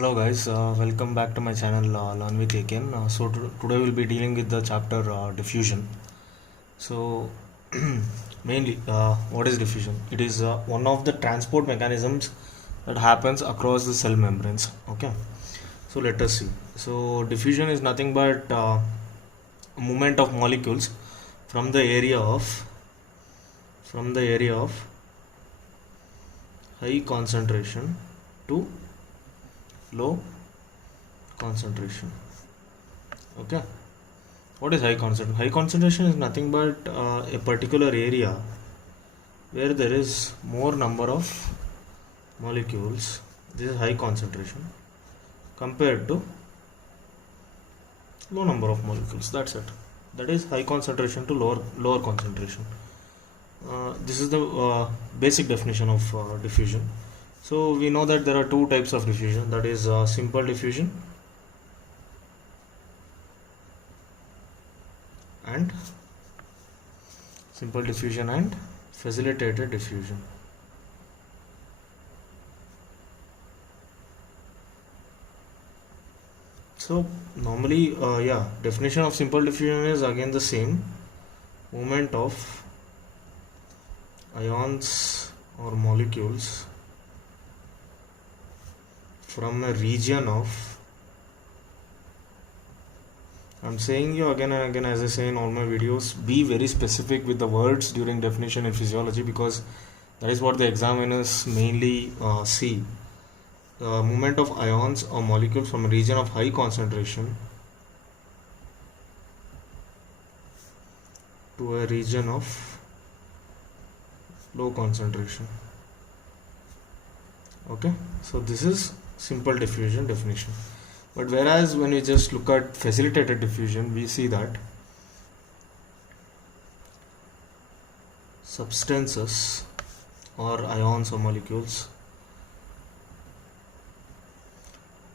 Hello guys, welcome back to my channel Learn with Eken. Today we'll be dealing with the chapter diffusion. So mainly what is diffusion? It is one of the transport mechanisms that happens across the cell membranes. Okay, so let us see. So diffusion is nothing but movement of molecules from the area of high concentration to low concentration. Okay, what is high concentration? High concentration is nothing but a particular area where there is more number of molecules. This is high concentration compared to low number of molecules. That's it. That is high concentration to lower concentration. This is the basic definition of diffusion. So we know that there are two types of diffusion, that is simple diffusion and facilitated diffusion. So normally definition of simple diffusion is again the same: movement of ions or molecules from a region of, I'm saying you again and again, as I say in all my videos, be very specific with the words during definition in physiology, because that is what the examiners mainly see. Movement of ions or molecules from a region of high concentration to a region of low concentration. Okay, so this is simple diffusion definition. But whereas when we just look at facilitated diffusion, we see that substances or ions or molecules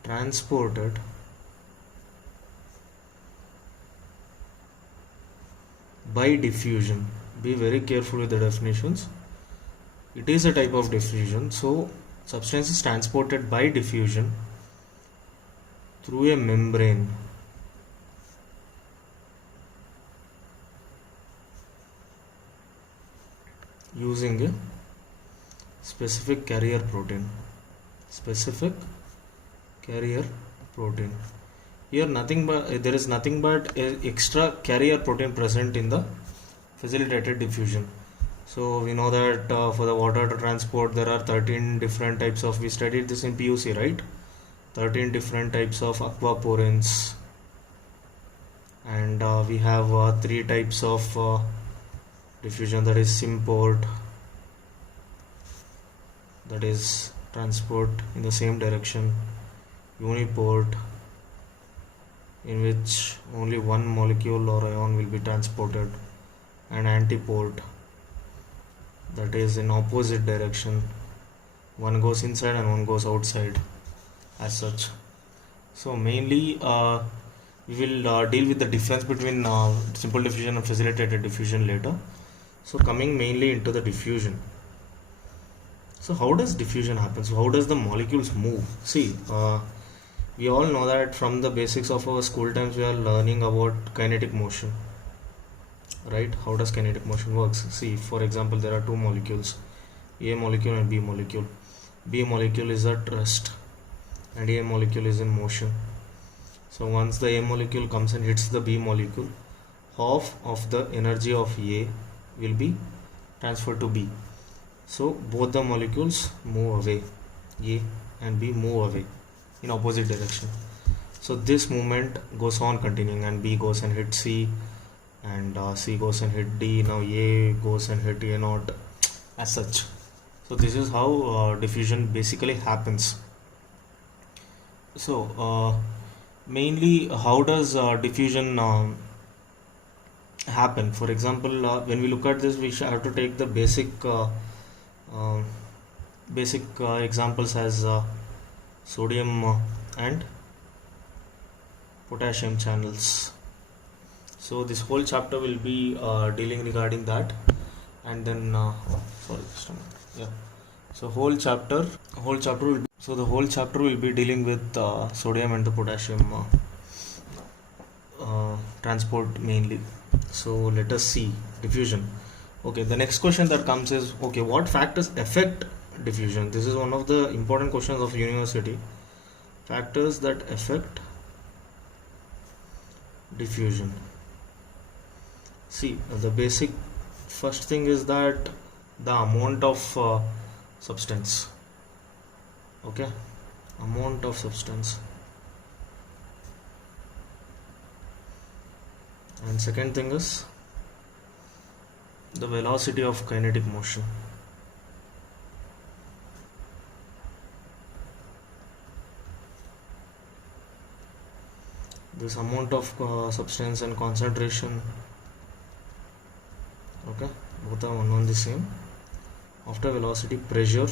transported by diffusion. Be very careful with the definitions. It is a type of diffusion. So substances transported by diffusion through a membrane using a specific carrier protein. Here there is nothing but a extra carrier protein present in the facilitated diffusion. So we know that for the water to transport there are 13 different types of, we studied this in PUC, right? 13 different types of aquaporins, and we have 3 types of diffusion, that is symport, that is transport in the same direction, uniport, in which only one molecule or ion will be transported, and antiport, that is in opposite direction, one goes inside and one goes outside as such. So mainly we will deal with the difference between simple diffusion and facilitated diffusion later. So coming mainly into the diffusion. So how does diffusion happen? So how does the molecules move? See, we all know that from the basics of our school times we are learning about kinetic motion, right? How does kinetic motion works? See, for example, there are two molecules, A molecule and B molecule. B molecule is at rest and A molecule is in motion. So once the A molecule comes and hits the B molecule, half of the energy of A will be transferred to B. So both the molecules move away, A and B move away in opposite direction. So this movement goes on continuing, and B goes and hit C, and C goes and hit D. Now A goes and hit A naught, as such. So this is how diffusion basically happens. So mainly how does diffusion happen? For example, when we look at this, we have to take the basic examples as sodium and potassium channels. So this whole chapter will be dealing regarding that, and then so whole chapter will be So the whole chapter will be dealing with sodium and the potassium transport mainly. So let us see diffusion. Okay, the next question that comes is, okay, what factors affect diffusion? This is one of the important questions of university. Factors that affect diffusion. See, the basic first thing is that the amount of substance. Okay, amount of substance. And second thing is the velocity of kinetic motion. This amount of substance and concentration, okay, both are one and the same. After velocity, pressure,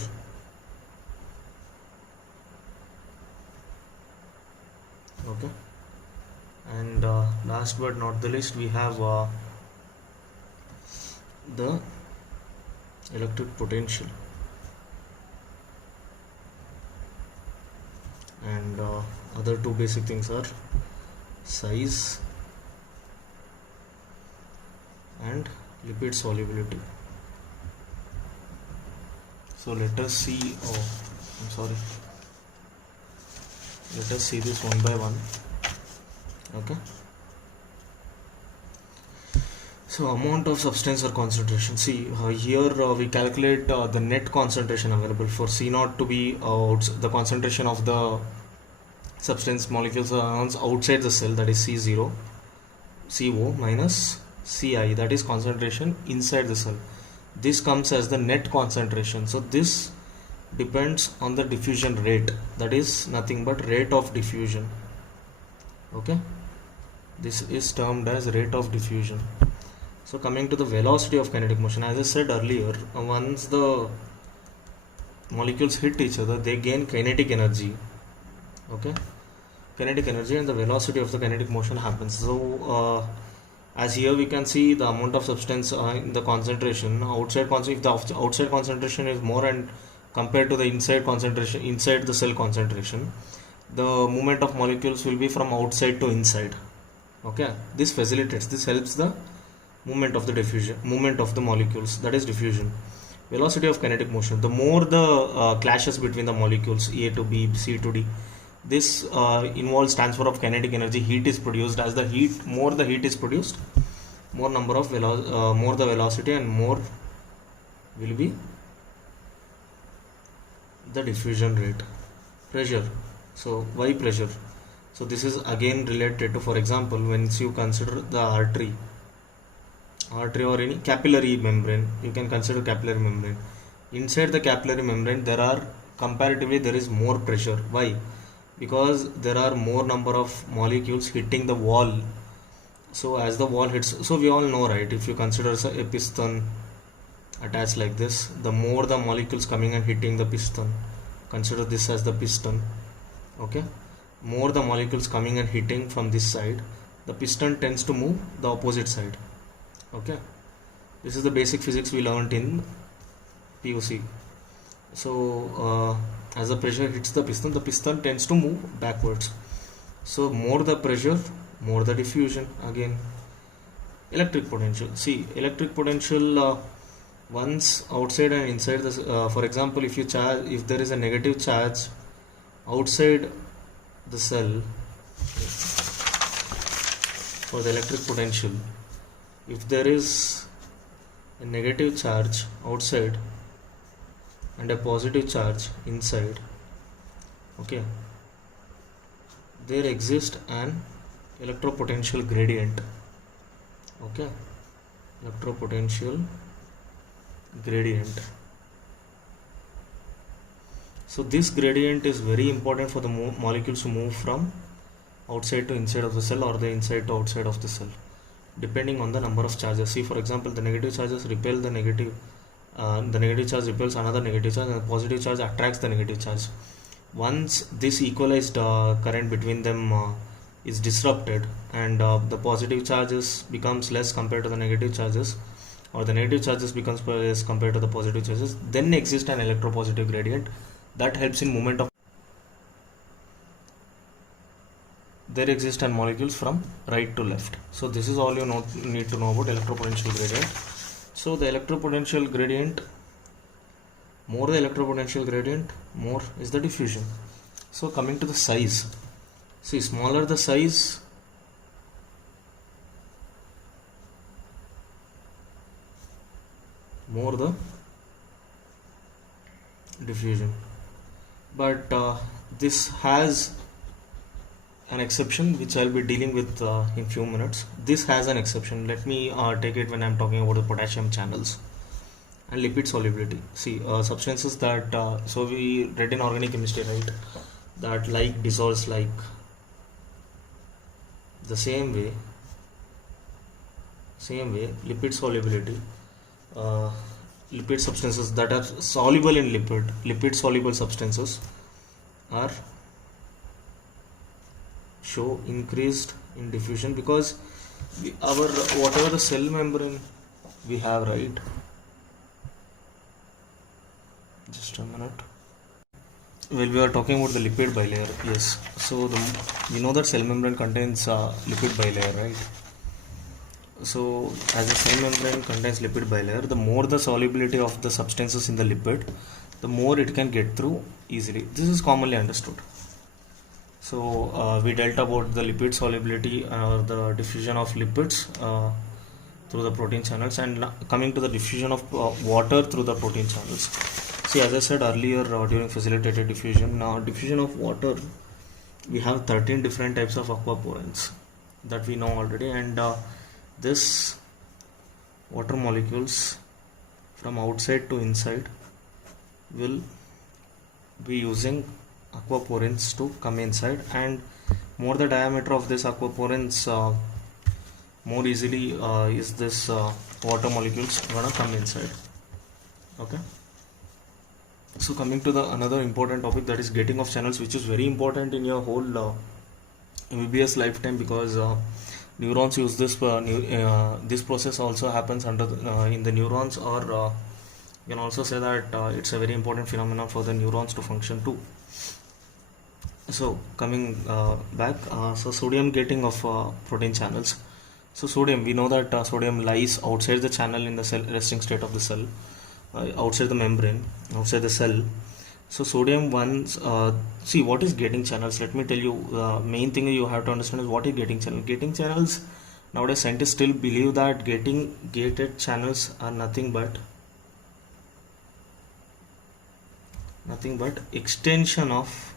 okay, and last but not the least, we have the electric potential, and other two basic things are size and lipid solubility. So let us see, let us see this one by one. Okay, so amount of substance or concentration. See, here we calculate the net concentration available for C0 to be the concentration of the substance molecules outside the cell, that is C0, CO minus Ci, that is concentration inside the cell. This comes as the net concentration. So this depends on the diffusion rate, that is nothing but rate of diffusion. Okay, this is termed as rate of diffusion. So coming to the velocity of kinetic motion, as I said earlier, once the molecules hit each other, they gain kinetic energy. Okay, kinetic energy, and the velocity of the kinetic motion happens. So as here we can see the amount of substance in the concentration outside if the outside concentration is more and compared to the inside concentration, inside the cell concentration, the movement of molecules will be from outside to inside. Okay, this facilitates, this helps the movement of the diffusion, movement of the molecules, that is diffusion. Velocity of kinetic motion, the more the clashes between the molecules A to B, C to D, this involves transfer of kinetic energy. Heat is produced. As the heat, more the heat is produced, more number of more the velocity, and more will be the diffusion rate. Pressure, so why pressure? So this is again related to, for example, once you consider the artery or any capillary membrane, you can consider capillary membrane. Inside the capillary membrane there are comparatively there is more pressure. Why? Because there are more number of molecules hitting the wall. So as the wall hits, so we all know, right, if you consider a piston attached like this, the more the molecules coming and hitting the piston, consider this as the piston. Okay, more the molecules coming and hitting from this side, the piston tends to move the opposite side. Okay, this is the basic physics we learned in PUC. So as the pressure hits the piston tends to move backwards. So more the pressure, more the diffusion. Again, electric potential. See, electric potential once outside and inside this. For example, if there is a negative charge outside the cell, for the electric potential, if there is a negative charge outside and a positive charge inside, okay, there exists an electropotential gradient. Okay, electropotential gradient. So this gradient is very important for the molecules to move from outside to inside of the cell, or the inside to outside of the cell, depending on the number of charges. See, for example, the negative charges repel the negative charge repels another negative charge, and the positive charge attracts the negative charge. Once this equalized current between them is disrupted, and the positive charges becomes less compared to the negative charges, or the negative charges becomes less compared to the positive charges, then exists an electropositive gradient that helps in movement of. there exist and molecules from right to left. So this is all you need to know about electropotential gradient. So the electropotential gradient, more the electropotential gradient, more is the diffusion. So coming to the size, see, smaller the size, more the diffusion. But this has an exception which I'll be dealing with in few minutes. This has an exception. Let me take it when I'm talking about the potassium channels and lipid solubility. See, substances that so we read in organic chemistry, right, that like dissolves like. The same way lipid solubility, lipid substances that are soluble in lipid soluble substances are show increased in diffusion, because our whatever the cell membrane we have, right, just a minute. Well, we are talking about the lipid bilayer. Yes, so we know that cell membrane contains lipid bilayer, right? So as a cell membrane contains lipid bilayer, the more the solubility of the substances in the lipid, the more it can get through easily. This is commonly understood. So we dealt about the lipid solubility or the diffusion of lipids through the protein channels, and coming to the diffusion of water through the protein channels. See, as I said earlier during facilitated diffusion, now diffusion of water, we have 13 different types of aquaporins that we know already, and this water molecules from outside to inside will be using aquaporins to come inside, and more the diameter of this aquaporins, more easily is this water molecules gonna come inside. Okay. So coming to the another important topic, that is gating of channels, which is very important in your whole MBBS lifetime, because neurons use this. This process also happens under in the neurons, or you can also say that it's a very important phenomenon for the neurons to function too. So coming back, so sodium gating of protein channels. So sodium, we know that sodium lies outside the channel in the cell resting state of the cell. Outside the membrane, outside the cell. So sodium once, see what is gating channels. Let me tell you, main thing you have to understand is what is gating channel. Gating channels, nowadays scientists still believe that gated channels are nothing but extension of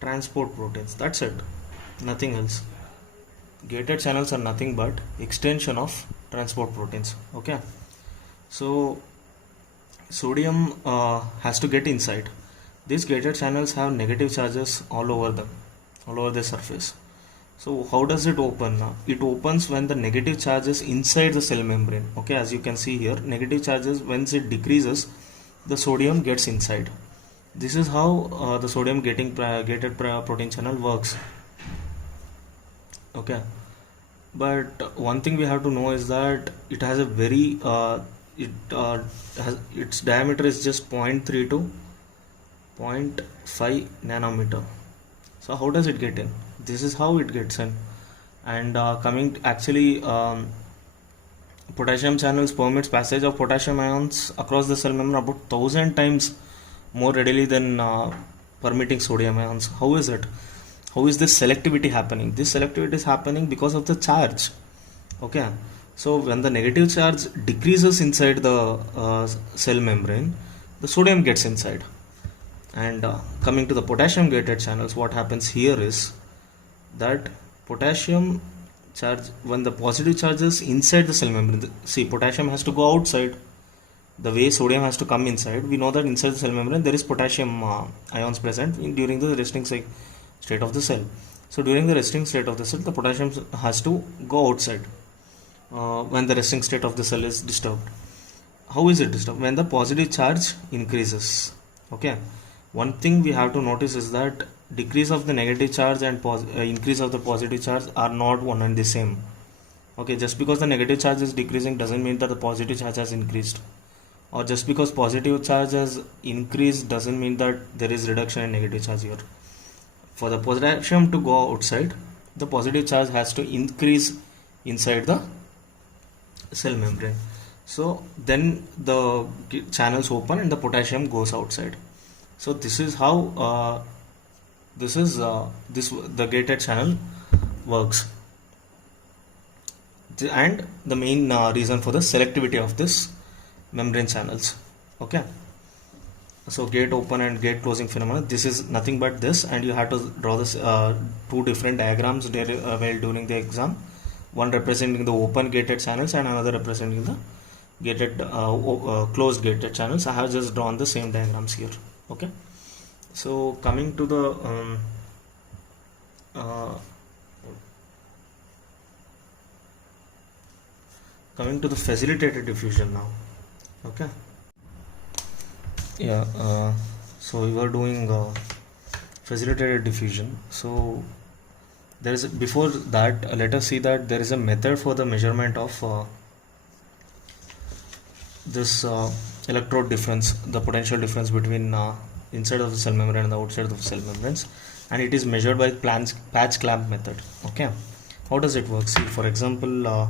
transport proteins. That's it, nothing else. Gated channels are nothing but extension of transport proteins. Okay, so sodium has to get inside. These gated channels have negative charges all over the surface. So how does it open? It opens when the negative charge is inside the cell membrane. Okay, as you can see here, negative charges, once it decreases, the sodium gets inside. This is how the sodium gated protein channel works. Okay, but one thing we have to know is that it has a very its diameter is just 0.3 to 0.5 nanometer. So how does it get in? This is how it gets in. And potassium channels permits passage of potassium ions across the cell membrane about 1000 times more readily than permitting sodium ions. How is it? How is this selectivity happening? This selectivity is happening because of the charge. Okay, so when the negative charge decreases inside the cell membrane, the sodium gets inside. And coming to the potassium gated channels, what happens here is that potassium charge, when the positive charge is inside the cell membrane, see, potassium has to go outside. The way sodium has to come inside, we know that inside the cell membrane there is potassium ions present during the resting state of the cell. So during the resting state of the cell, the potassium has to go outside when the resting state of the cell is disturbed. How is it disturbed? When the positive charge increases. Okay, one thing we have to notice is that decrease of the negative charge and increase of the positive charge are not one and the same. Okay, just because the negative charge is decreasing doesn't mean that the positive charge has increased. or just because positive charge has increased doesn't mean that there is reduction in negative charge here. For the potassium to go outside, the positive charge has to increase inside the cell membrane. So then the channels open and the potassium goes outside. So this is how the gated channel works. And the main reason for the selectivity of this membrane channels. Okay, so gate open and gate closing phenomena, this is nothing but this, and you have to draw this two different diagrams while during the exam, one representing the open gated channels and another representing the gated closed gated channels. I have just drawn the same diagrams here. Okay, so coming to the facilitated diffusion now. Okay, yeah, so we were doing facilitated diffusion. So there is before that, let us see that there is a method for the measurement of this electrode difference, the potential difference between inside of the cell membrane and the outside of the cell membranes, and it is measured by patch clamp method. Okay, how does it work? See, for example,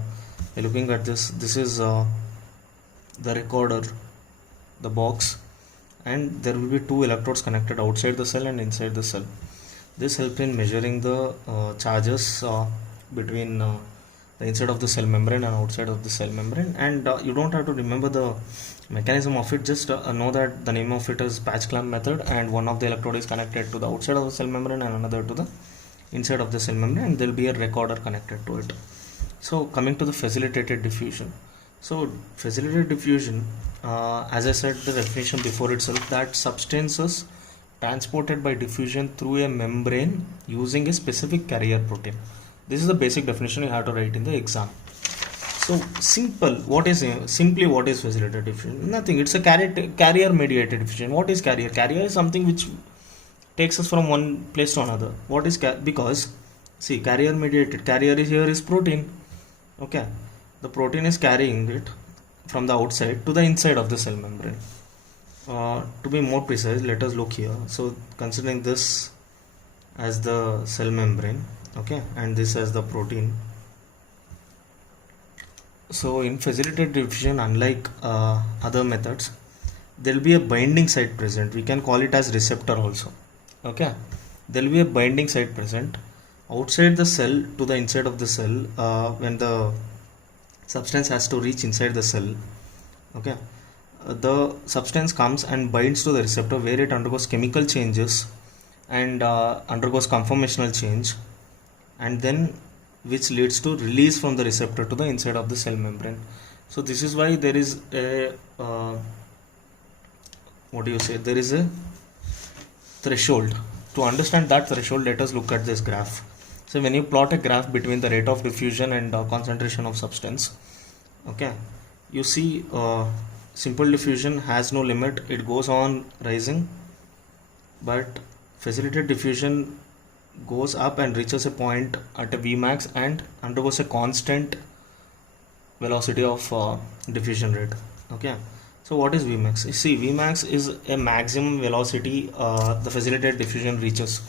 looking at this is the recorder, the box, and there will be two electrodes connected outside the cell and inside the cell. This helps in measuring the charges between the inside of the cell membrane and outside of the cell membrane. And you don't have to remember the mechanism of it, just know that the name of it is patch clamp method, and one of the electrode is connected to the outside of the cell membrane and another to the inside of the cell membrane, and there will be a recorder connected to it. So coming to the facilitated diffusion. So facilitated diffusion, as I said the definition before itself, that substances transported by diffusion through a membrane using a specific carrier protein. This is the basic definition you have to write in the exam. So what is facilitated diffusion? Nothing. It's a carrier mediated diffusion. What is carrier? Carrier is something which takes us from one place to another. What is because see, carrier mediated, carrier is protein. Okay, the protein is carrying it from the outside to the inside of the cell membrane. To be more precise, let us look here. So considering this as the cell membrane, okay, and this as the protein. So in facilitated diffusion, unlike other methods, there will be a binding site present. We can call it as receptor also. Okay, there will be a binding site present outside the cell to the inside of the cell when the substance has to reach inside the cell. Okay, the substance comes and binds to the receptor where it undergoes chemical changes and undergoes conformational change, and then which leads to release from the receptor to the inside of the cell membrane. So this is why there is a there is a threshold. To understand that threshold, let us look at this graph. So when you plot a graph between the rate of diffusion and concentration of substance, okay, you see simple diffusion has no limit, it goes on rising, but facilitated diffusion goes up and reaches a point at a Vmax and undergoes a constant velocity of diffusion rate. Okay, so what is Vmax? You see, Vmax is a maximum velocity the facilitated diffusion reaches.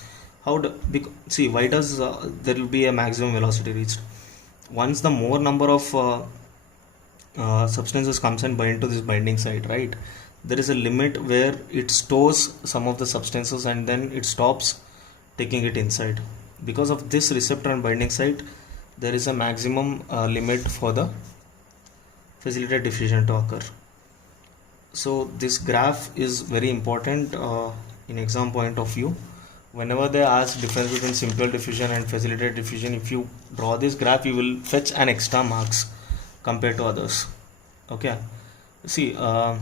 See, why does there will be a maximum velocity reached? Once the more number of substances comes and bind to this binding site, right, there is a limit where it stores some of the substances and then it stops taking it inside. Because of this receptor and binding site, there is a maximum limit for the facilitated diffusion to occur. So this graph is very important in exam point of view. Whenever they ask difference between simple diffusion and facilitated diffusion, if you draw this graph, you will fetch an extra marks compared to others. Okay, see, and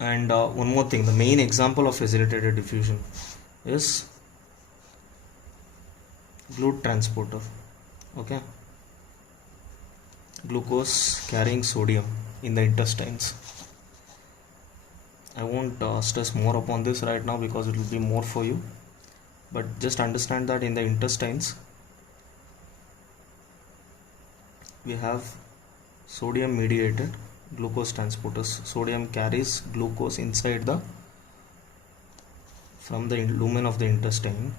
one more thing, the main example of facilitated diffusion is GLUT transporter. Okay, glucose carrying sodium in the intestines. I won't stress more upon this right now because it will be more for you, but just understand that in the intestines we have sodium mediated glucose transporters. Sodium carries glucose inside the from the lumen of the intestine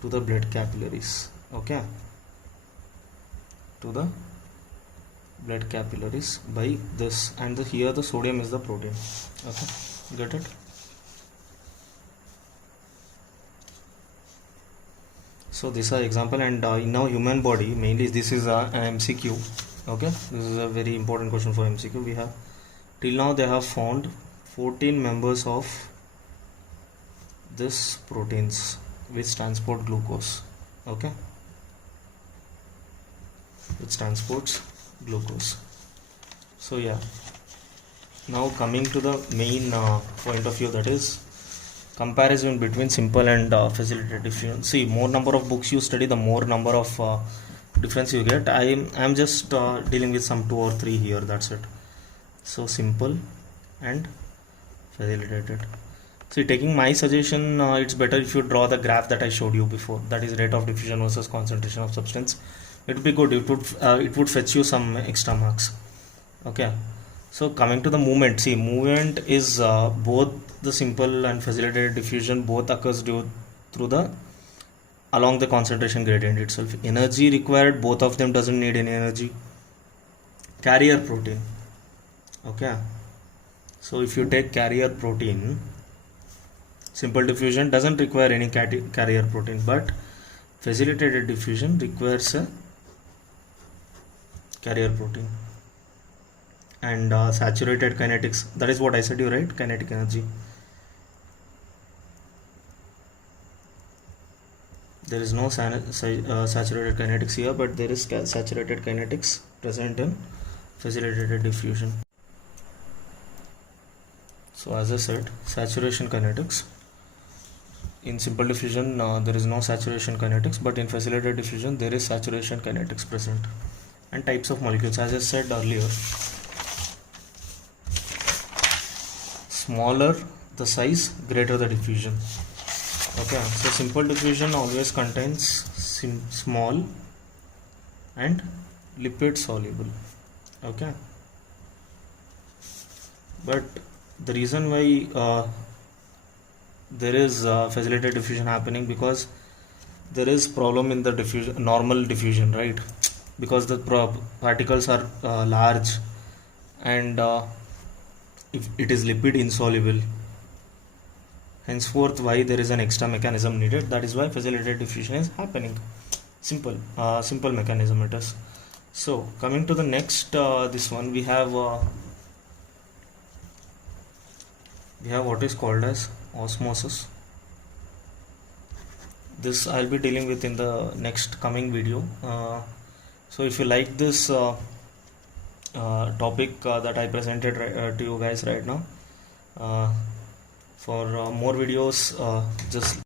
to the blood capillaries. Okay, to the blood capillaries by this, and here the sodium is the protein. Okay, get it? So this is an example, and in our human body, mainly this is an MCQ. Okay, this is a very important question for MCQ. We have till now they have found 14 members of this proteins which transport glucose. Okay, which transports glucose. So yeah, now coming to the main point of view, that is comparison between simple and facilitated diffusion. See, more number of books you study, the more number of difference you get. I'm just dealing with some 2 or 3 here, that's it. So simple and facilitated. See, taking my suggestion, it's better if you draw the graph that I showed you before, that is rate of diffusion versus concentration of substance. It would be good. It would fetch you some extra marks. Okay, so coming to the movement, see, movement is both the simple and facilitated diffusion, both occurs through the along the concentration gradient itself. Energy required, both of them doesn't need any energy. Carrier protein. Okay, so if you take carrier protein, simple diffusion doesn't require any carrier protein, but facilitated diffusion requires a carrier protein. And saturated kinetics, that is what I said you, right? Kinetic energy. There is no saturated kinetics here, but there is saturated kinetics present in facilitated diffusion. So as I said, saturation kinetics. In simple diffusion, there is no saturation kinetics, but in facilitated diffusion, there is saturation kinetics present. And types of molecules, as I said earlier, smaller the size, greater the diffusion. Okay, so simple diffusion always contains small and lipid soluble. Okay, but the reason why there is facilitated diffusion happening, because there is problem in the diffusion, normal diffusion, right? Because the particles are large, and if it is lipid insoluble, henceforth why there is an extra mechanism needed. That is why facilitated diffusion is happening. Simple mechanism it is. So coming to the next, this one we have what is called as osmosis. This I'll be dealing with in the next coming video. So if you like this topic that I presented to you guys right now, for more videos, just